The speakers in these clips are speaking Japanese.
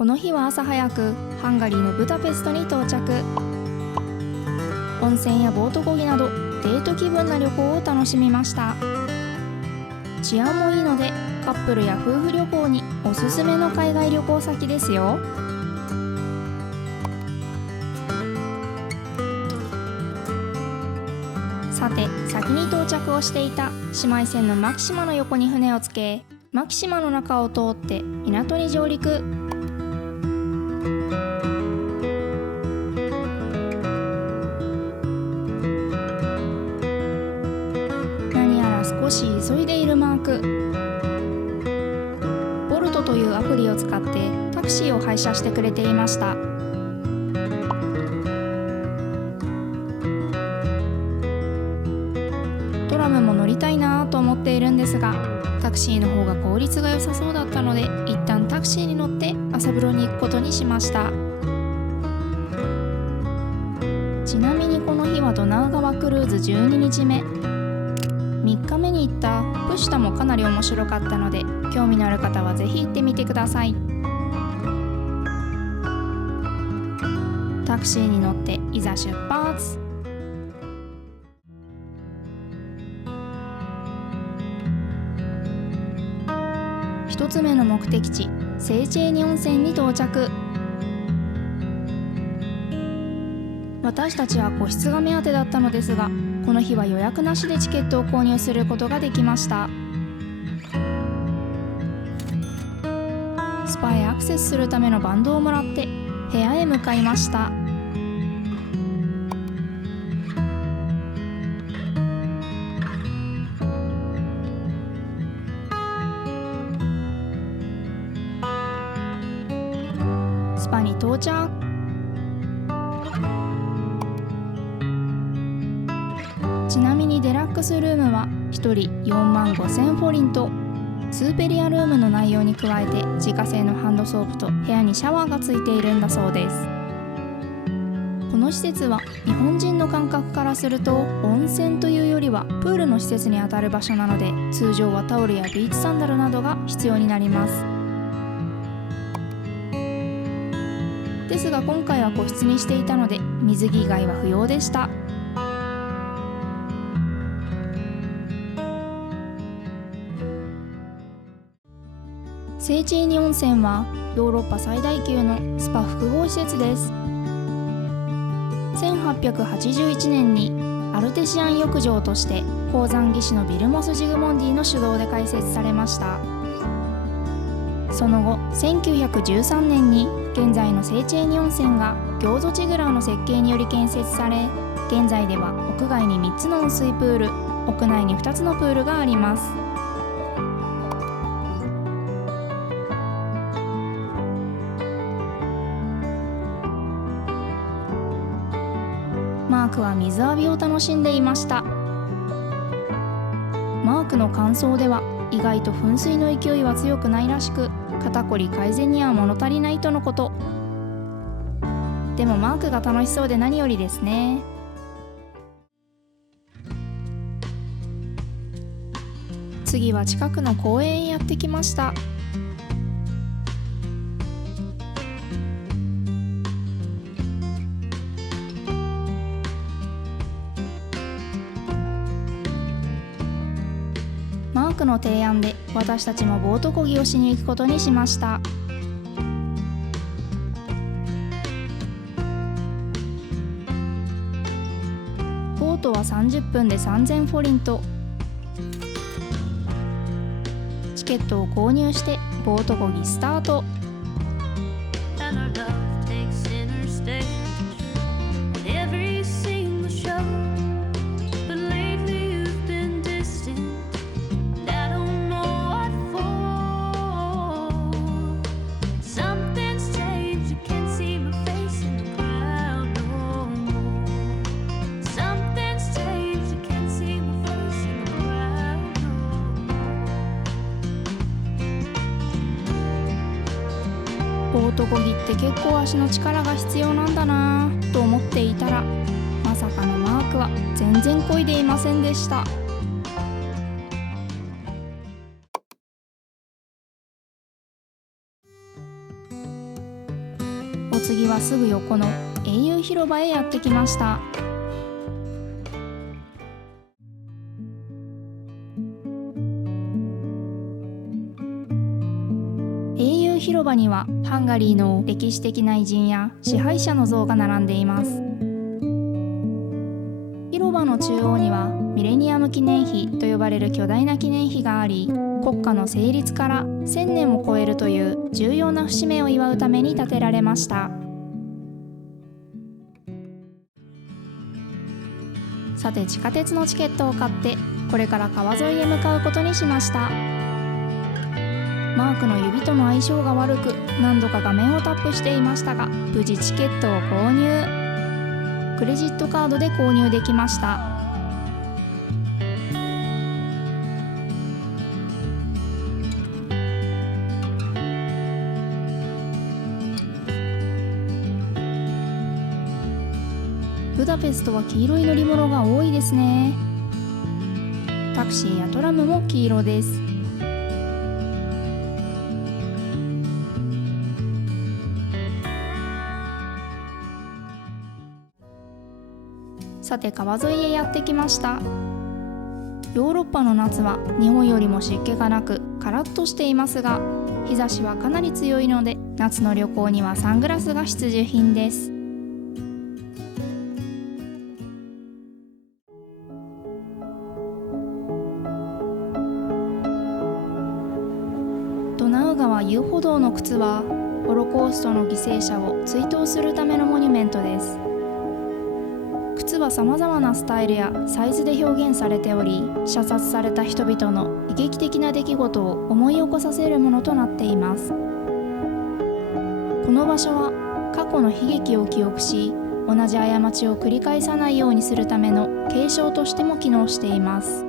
この日は朝早くハンガリーのブダペストに到着。温泉やボート漕ぎなどデート気分な旅行を楽しみました。治安もいいのでカップルや夫婦旅行におすすめの海外旅行先ですよ。さて、先に到着をしていた姉妹船のマキシマの横に船をつけ、マキシマの中を通って港に上陸。何やら少し急いでいるマーク。ボルトというアプリを使ってタクシーを配車してくれていました。トラムも乗りたいなと思っているんですが、タクシーの方が効率が良さそうだったので、一旦タクシーに乗って朝風呂に行くことにしました。ちなみにこの日はドナウ川クルーズ12日目。3日目に行ったプシュタもかなり面白かったので、興味のある方はぜひ行ってみてください。タクシーに乗っていざ出発。1つ目の目的地、セーチェーニ温泉に到着。私たちは個室が目当てだったのですが、この日は予約なしでチケットを購入することができました。スパへアクセスするためのバンドをもらって部屋へ向かいました。スパに到着。ちなみにデラックスルームは1人45,000フォリント。スーペリアルームの内容に加えて自家製のハンドソープと部屋にシャワーがついているんだそうです。この施設は日本人の感覚からすると温泉というよりはプールの施設にあたる場所なので、通常はタオルやビーチサンダルなどが必要になります。ですが今回は個室にしていたので水着以外は不要でした。セーチェーニ温泉はヨーロッパ最大級のスパ複合施設です。1881年にアルテシアン浴場として鉱山技師のビルモス・ジグモンディの主導で開設されました。その後1913年に現在のセーチェーニ温泉がギョーゾチグラーの設計により建設され、現在では屋外に3つの温水プール、屋内に2つのプールがあります。マークは水浴びを楽しんでいました。マークの感想では、意外と噴水の勢いは強くないらしく、肩こり改善には物足りないとのこと。でもマークが楽しそうで何よりですね。次は近くの公園へやってきました。マークの提案で私たちもボート漕ぎをしに行くことにしました。ボートは30分で3000フォリント。チケットを購入してボート漕ぎスタート。ボート漕ぎって結構足の力が必要なんだなぁと思っていたら、まさかのマークは全然漕いでいませんでした。次はすぐ横の英雄広場へやってきました。英雄広場にはハンガリーの歴史的な偉人や支配者の像が並んでいます。広場の中央にはミレニアム記念碑と呼ばれる巨大な記念碑があり、国家の成立から1000年を超えるという重要な節目を祝うために建てられました。さて、地下鉄のチケットを買ってこれから川沿いへ向かうことにしました。マークの指との相性が悪く、何度か画面をタップしていましたが、無事チケットを購入。クレジットカードで購入できました。ブダペストは黄色い乗り物が多いですね。タクシーやトラムも黄色です。さて、川沿いへやってきました。ヨーロッパの夏は日本よりも湿気がなくカラッとしていますが、日差しはかなり強いので夏の旅行にはサングラスが必需品です。ドナウ川遊歩道の靴はホロコーストの犠牲者を追悼するためのモニュメントです。靴はさまざまなスタイルやサイズで表現されており、射殺された人々の悲劇的な出来事を思い起こさせるものとなっています。この場所は過去の悲劇を記憶し、同じ過ちを繰り返さないようにするための継承としても機能しています。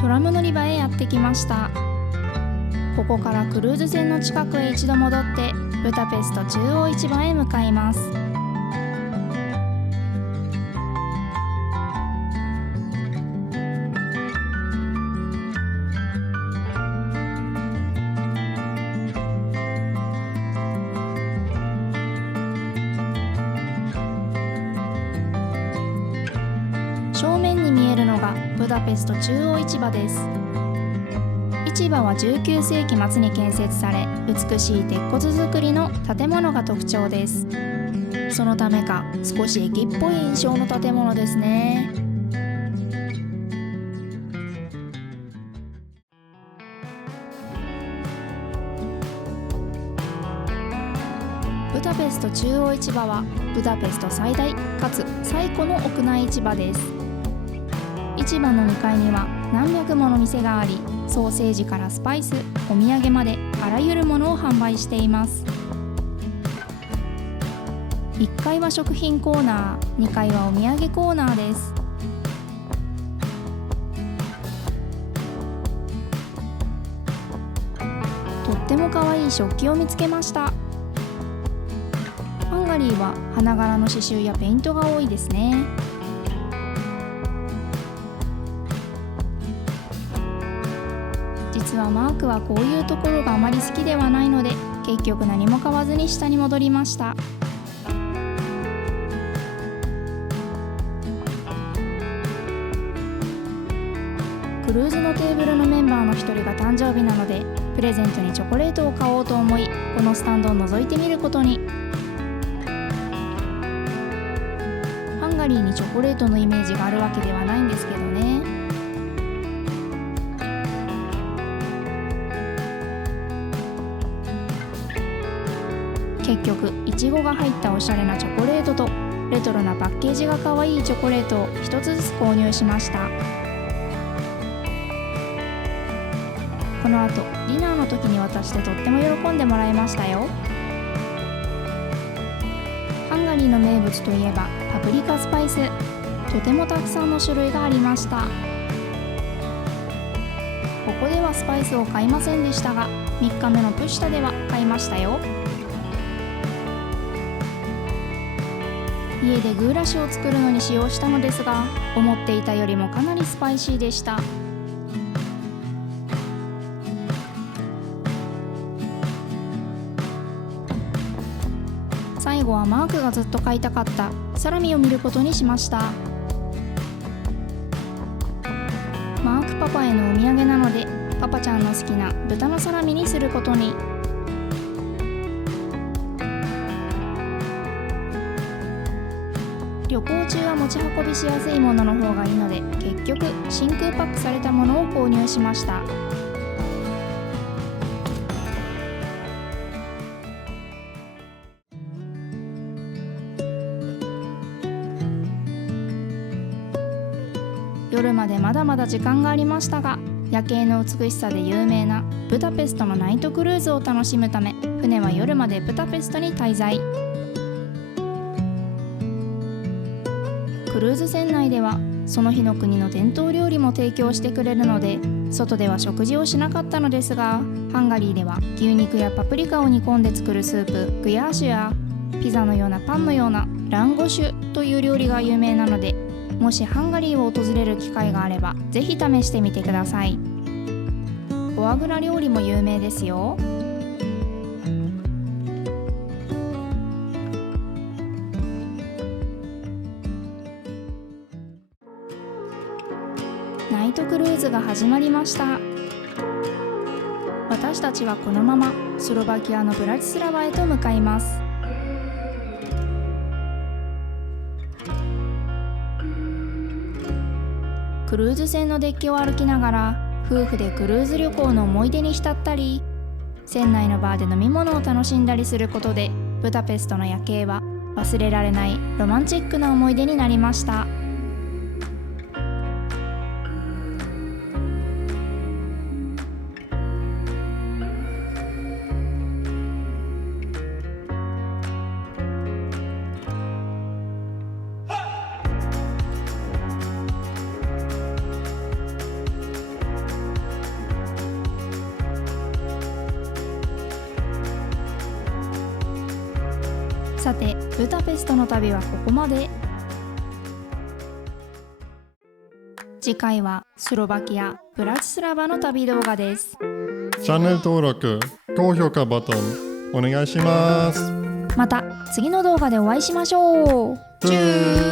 トラム乗り場へやってきました。ここからクルーズ船の近くへ一度戻ってブダペスト中央市場へ向かいます。正面に見えるのがブダペスト中央市場です。市場は19世紀末に建設され、美しい鉄骨造りの建物が特徴です。そのためか少し駅っぽい印象の建物ですね。ブダペスト中央市場はブダペスト最大かつ最古の屋内市場です。市場の2階には何百もの店があり、ソーセージからスパイス、お土産まであらゆるものを販売しています。1階は食品コーナー、2階はお土産コーナーです。とっても可愛い食器を見つけました。ハンガリーは花柄の刺繍やペイントが多いですね。実はマークはこういうところがあまり好きではないので、結局何も買わずに下に戻りました。クルーズのテーブルのメンバーの一人が誕生日なので、プレゼントにチョコレートを買おうと思い、このスタンドを覗いてみることに。ハンガリーにチョコレートのイメージがあるわけではないんですけどね。結局いちごが入ったおしゃれなチョコレートとレトロなパッケージが可愛いチョコレートを一つずつ購入しました。この後ディナーの時に渡してとっても喜んでもらいましたよ。ハンガリーの名物といえばパプリカスパイス、とてもたくさんの種類がありました。ここではスパイスを買いませんでしたが、3日目のプシタでは買いましたよ。家でグーラシを作るのに使用したのですが、思っていたよりもかなりスパイシーでした。最後はマークがずっと買いたかったサラミを見ることにしました。マークパパへのお土産なので、パパちゃんの好きな豚のサラミにすることに。旅行中は持ち運びしやすいものの方がいいので、結局真空パックされたものを購入しました。夜までまだまだ時間がありましたが、夜景の美しさで有名なブダペストのナイトクルーズを楽しむため、船は夜までブダペストに滞在。クルーズ船内ではその日の国の伝統料理も提供してくれるので、外では食事をしなかったのですが、ハンガリーでは牛肉やパプリカを煮込んで作るスープグヤーシュやピザのようなパンのようなランゴシュという料理が有名なので、もしハンガリーを訪れる機会があればぜひ試してみてください。フォアグラ料理も有名ですよ。ナイトクルーズが始まりました。私たちはこのままスロバキアのブラチスラバへと向かいます。クルーズ船のデッキを歩きながら夫婦でクルーズ旅行の思い出に浸ったり、船内のバーで飲み物を楽しんだりすることで、ブダペストの夜景は忘れられないロマンチックな思い出になりました。さて、ブダペストの旅はここまで。次回はスロバキア・ブラチスラバの旅動画です。チャンネル登録、高評価ボタンお願いします。また次の動画でお会いしましょう。チュー